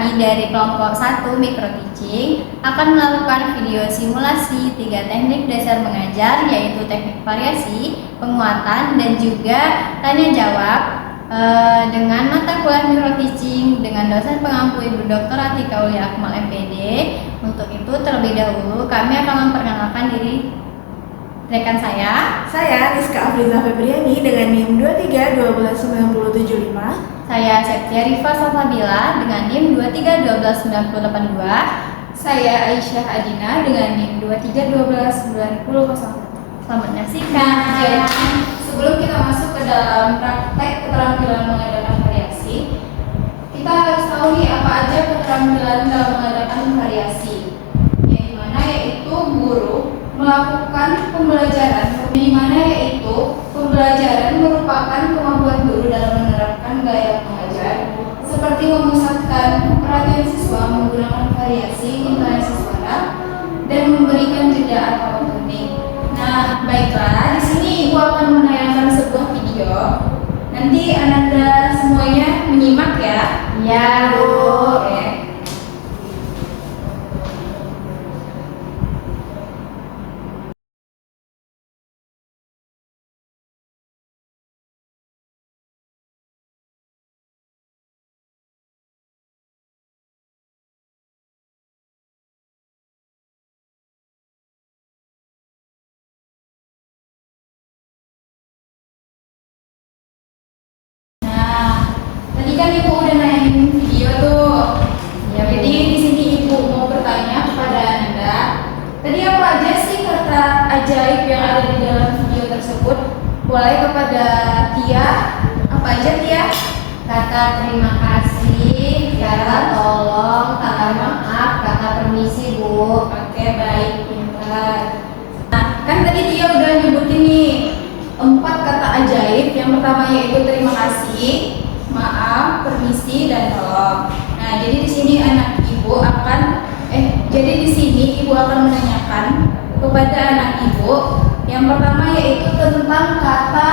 kami dari kelompok 1 Micro Teaching akan melakukan video simulasi 3 teknik dasar mengajar, yaitu teknik variasi, penguatan, dan juga tanya jawab dengan mata kuliah Micro Teaching dengan dosen pengampu Ibu Dr. Atika Aulia Akmal MPD. Untuk itu terlebih dahulu kami akan memperkenalkan diri rekan saya. Saya Rizka Afriza Febriani dengan NIM 23 12 9075. Saya Septia Rifa Salsabila dengan NIM 23 12 9082. Saya Aisyah Adina dengan NIM 23 12 9001. Selamat menyaksikan. Sebelum kita masuk ke dalam praktek keterampilan mengadakan variasi, kita harus tahu nih apa aja keterampilan dalam mengadakan variasi. Yang dimana yaitu guru melakukan pembelajaran, di mana yaitu pembelajaran merupakan kemampuan guru dalam menerapkan gaya pengajar, seperti memusatkan perhatian siswa menggunakan variasi intonasi suara dan memberikan jeda atau opening. Nah, baiklah, di sini Ibu akan menayangkan sebuah video. Nanti Ananda semuanya menyimak ya. Ya, Bu. Oke. Tadi kan Ibu udah nayangin video tuh. Ya, Bu. Jadi di sini Ibu mau bertanya kepada Ananda. Tadi apa aja sih kata ajaib yang ada di dalam video tersebut? Boleh kepada Tia. Apa aja Tia? Kata terima kasih, kata tolong, kata maaf, kata permisi, Bu. Oke, baik, pintar. Nah, kan tadi Tia udah nyebutin nih 4 kata ajaib. Yang pertama yaitu terima kasih, maaf, permisi, dan tolong. Nah, jadi di sini Ibu akan menanyakan kepada anak Ibu. Yang pertama yaitu tentang kata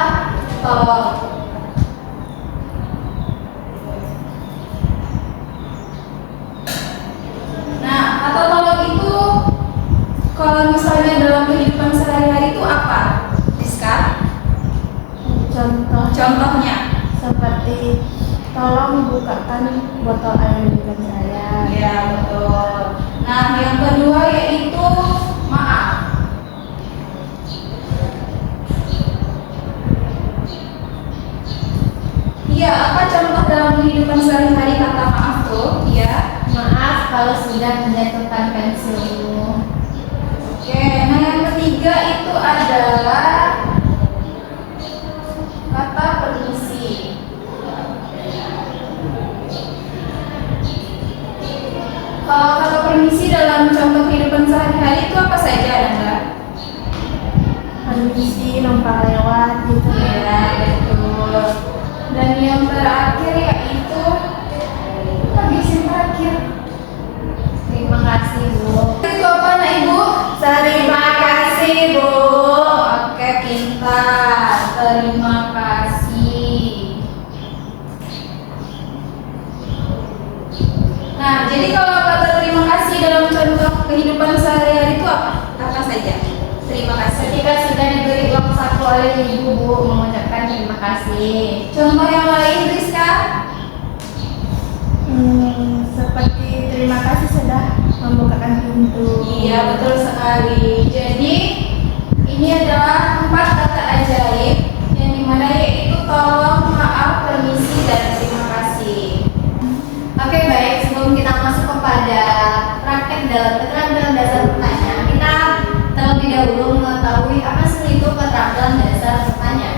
tolong. Nah, kata tolong itu kalau misalnya dalam kehidupan sehari-hari itu apa? Rizka? Contohnya? Seperti tolong bukakan botol air minum saya. Ya, betul. Nah, yang kedua yaitu maaf. Iya, apa contoh dalam kehidupan sehari-hari kata maaf tuh? Iya. Maaf kalau sudah menjatuhkan pensilmu. Oke, nah yang ketiga itu adalah kata permisi. Kalau kata permisi dalam contoh kehidupan sehari-hari itu apa saja, Anda? Permisi, numpang lewat gitu. Ya, betul. Dan yang terakhir yaitu habis yang terakhir. Terima kasih, Bu. Itu apa, Nak Ibu? Terima kasih, Bu. Oke, pintar. Terima kasih. Nah, jadi kalau kata terima kasih dalam contoh kehidupan sehari-hari itu apa saja? Terima kasih. Ketika sudah diberi uang saku oleh Ibu, Bu mengucapkan terima kasih. Contoh yang lain, Rizka? Seperti terima kasih sudah membukakan pintu. Iya, betul sekali. Jadi ini adalah 4 kata ajaib yang dimana yaitu tolong, maaf, permisi, dan terima kasih. Oke, baik. Sebelum kita masuk kepada praktek dalam keterampilan dasar bertanya, kita terlebih dahulu mengetahui apa sih itu keterampilan dasar bertanya.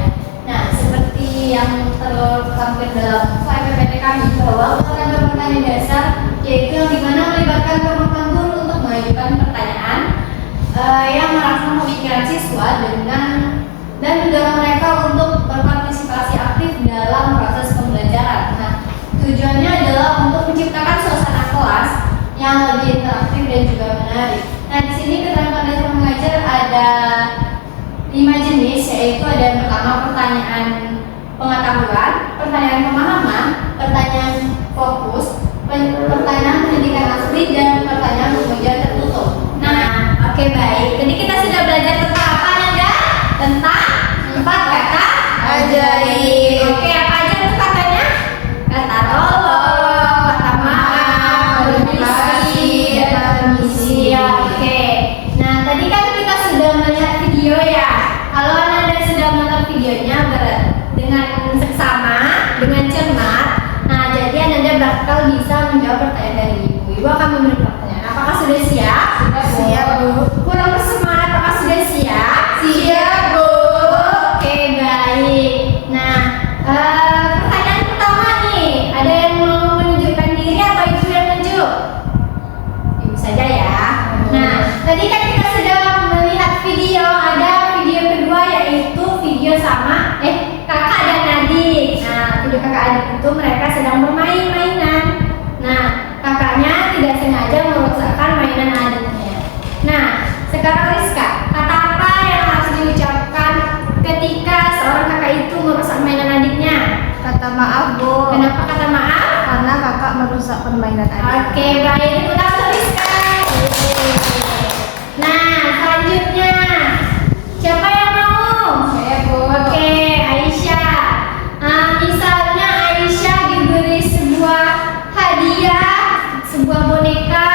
Nah, seperti yang tertampil dalam slide PPT kami, bahwa keterampilan bertanya dasar yaitu yang dimana melibatkan kemampuan guru untuk mengajukan pertanyaan yang merangsang pemikiran siswa dan mendorong mereka untuk berpartisipasi aktif dalam proses pembelajaran. Nah, tujuannya adalah untuk menciptakan suasana kelas yang lebih interaktif dan juga menarik. Nah, di sini keterampilan dasar mengajar ada 5 jenis, yaitu ada yang pertama pertanyaan pengetahuan, pertanyaan pemahaman, pertanyaan fokus, pertanyaan pendidikan asli dan pertanyaan pemujian tertutup. Nah, oke baik. Jadi kita sudah belajar tentang apa Nanda? Tentang 4 kata ajaib. Oke, apa aja tuh katanya? Kata tolong, kata maaf, permisi, dan permisi. Oke. Nah, tadi kan kita sudah melihat video ya. Kalau Nanda sudah menonton videonya dengan seksama, dengan cermat, nah jadi Nanda bakal bisa menjawab pertanyaan dari Ibu. Ibu akan memberi pertanyaan. Apakah sudah siap? Siap, Bu. Kurang bersemangat, apakah sudah siap? Siap, Bu. Oke, baik. Nah, pertanyaan pertama nih, ada yang mau menunjukkan diri atau Ibu yang menunjuk? Ibu saja ya. Nah, tadi kan kita sudah melihat video, ada video kedua yaitu video sama kakak dan adik. Nah, video kakak adik itu mereka sedang bermain-mainan. Nah, kakaknya tidak sengaja merusakkan mainan adiknya. Nah, sekarang Rizka, kata apa yang harus diucapkan ketika seorang kakak itu merusak mainan adiknya? Kata maaf, Bu. Kenapa kata maaf? Karena kakak merusak permainan adik. Oke, baik. Tepuk tangan untuk Rizka. Nah, selanjutnya siapa yang mau? Saya, Bu. Oke, Aisyah. Misalnya Aisyah diberi sebuah hadiah, sebuah boneka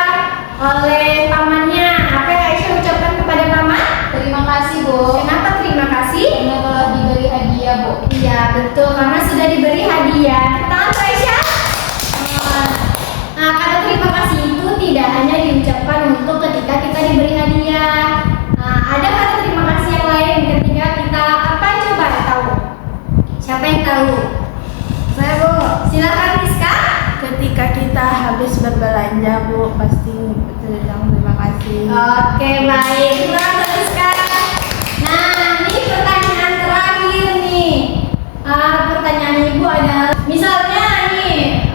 oleh pamannya. Apa yang Aisyah ucapkan kepada paman? Terima kasih, Bu. Kenapa terima kasih? Karena telah diberi hadiah, Bu. Iya, betul. Karena sudah diberi hadiah. Tangan untuk Aisyah. Nah, kata terima kasih itu tidak hanya diucapkan untuk ketika kita diberi hadiah. Nah, ada kata terima kasih yang lain ketika kita apa coba tahu? Siapa yang tahu? Saya, Bu. Silakan Rizka. Ketika kita habis berbelanja, Bu, pasti bilang terima kasih. Oke, baik. Terima kasih Rizka. Nah, ini pertanyaan terakhir nih. Pertanyaan Ibu adalah, misalnya nih,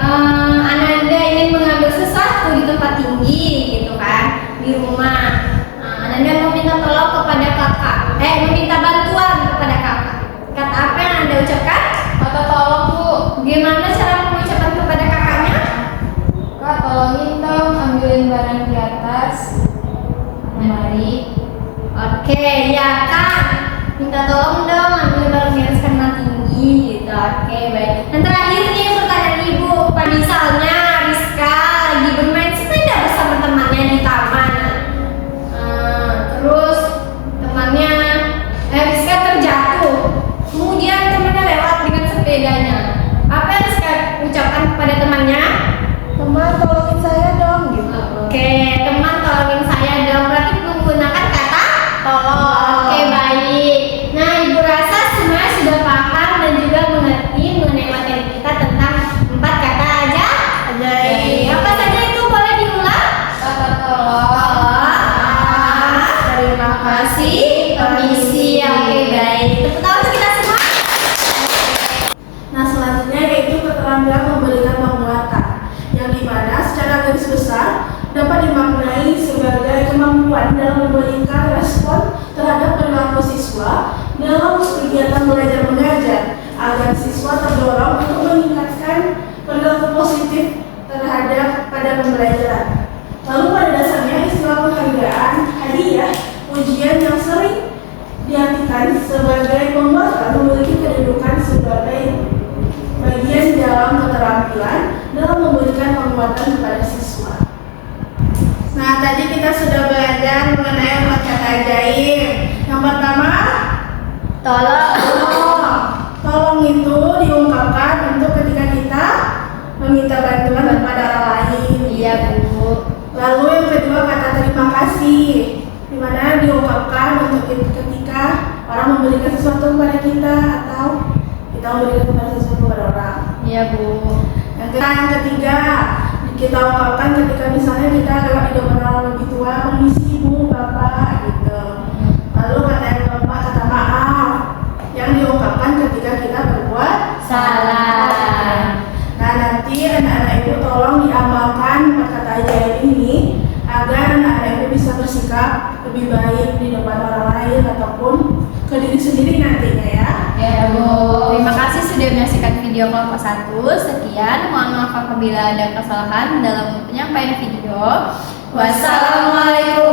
Ananda ingin mengambil sesuatu di tempat tinggi, gitu kan, di rumah. Ananda meminta tolong kepada kakak, meminta bantuan kepada kakak. Kata apa yang Anda ucapkan? Kata tolong, Bu. Gimana cara mengucapkan kepada kakaknya? Kak, tolongin dong ambilin barang di atas lemari. Oke, ya Kak. Minta tolong dong ambil barang di atas karena tinggi gitu. Oke, baik. Dan terakhir nih pertanyaan Ibu. Misalnya Rizka lagi bermain sepeda bersama temannya di taman. Terus temannya Rizka terjatuh. Kemudian temannya lewat dengan sepedanya. Apa yang Rizka ucapkan kepada temannya? Teman, tolongin saya dong, gitu. Oke, teman tolongin saya dong. Berarti menggunakan kata tolong. Oke, baik. Nah, Ibu rasa semua sudah paham dan juga mengerti mengenai materi kita tentang 4 kata aja. Ajaib. Apa saja itu boleh diulang? Kata tolong. Terima kasih. Permisi. Oke, baik. Tepuk tangan untuk kita semua. Nah, selanjutnya yaitu keterampilan memberikan penguatan, yang dimana secara garis besar dapat dimaknai sebagai kemampuan dalam memberikan respon terhadap perilaku siswa dalam kegiatan belajar mengajar agar siswa terdorong untuk meningkatkan perilaku positif terhadap pada pembelajaran. Lalu pada dasarnya istilah penghargaan, hadiah, ujian yang sering diartikan sebagai penguatan memiliki kedudukan sebagai bagian dalam keterampilan dalam memberikan penguatan kepada siswa. Nah, tadi kita sudah belajar mengenai 4 kata ajaib. Yang pertama, Tolong. tolong itu diungkapkan untuk ketika kita meminta bantuan kepada orang lain. Iya, Bu. Lalu yang kedua, kata terima kasih, di mana diungkapkan untuk ketika orang memberikan sesuatu kepada kita atau kita memberikan kepada sesuatu kepada orang. Iya, Bu. Yang ketiga, kita ungkapkan ketika misalnya kita lewat di depan orang lebih tua, permisi Bu, Bapak, gitu. Lalu kata yang keempat, kata maaf, yang diungkapkan ketika kita berbuat Salah. Nah, nanti anak-anak ibu tolong diamalkan 4 kata ajaib ini agar anak-anak ibu bisa bersikap lebih baik di depan orang lain ataupun ke diri sendiri nantinya ya. Ya, Bu. Terima kasih sudah menyaksikan video video kelompok 1. Sekian, mohon maaf apabila ada kesalahan dalam penyampaian video. Wassalamualaikum